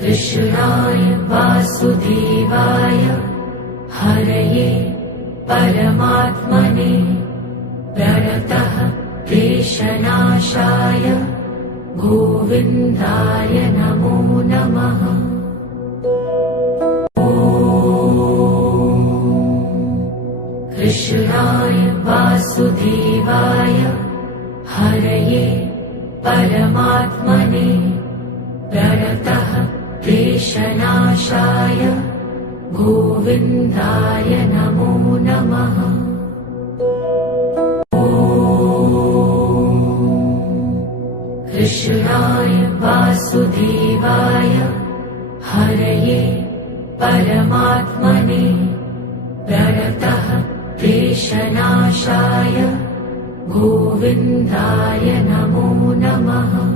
कृष्णाय वासुदेवाय हरये परमात्मने प्रणतः क्लेशनाशाय गोविन्दाय नमो नमः। कृष्णाय वासुदेवाय हरये परमात्मने प्रणतः क्लेशनाशाय गोविन्दाय नमो नमः। कृष्णाय वासुदेवाय हरये परमात्मने प्रणतः क्लेशनाशाय गोविन्दाय नमो नमः।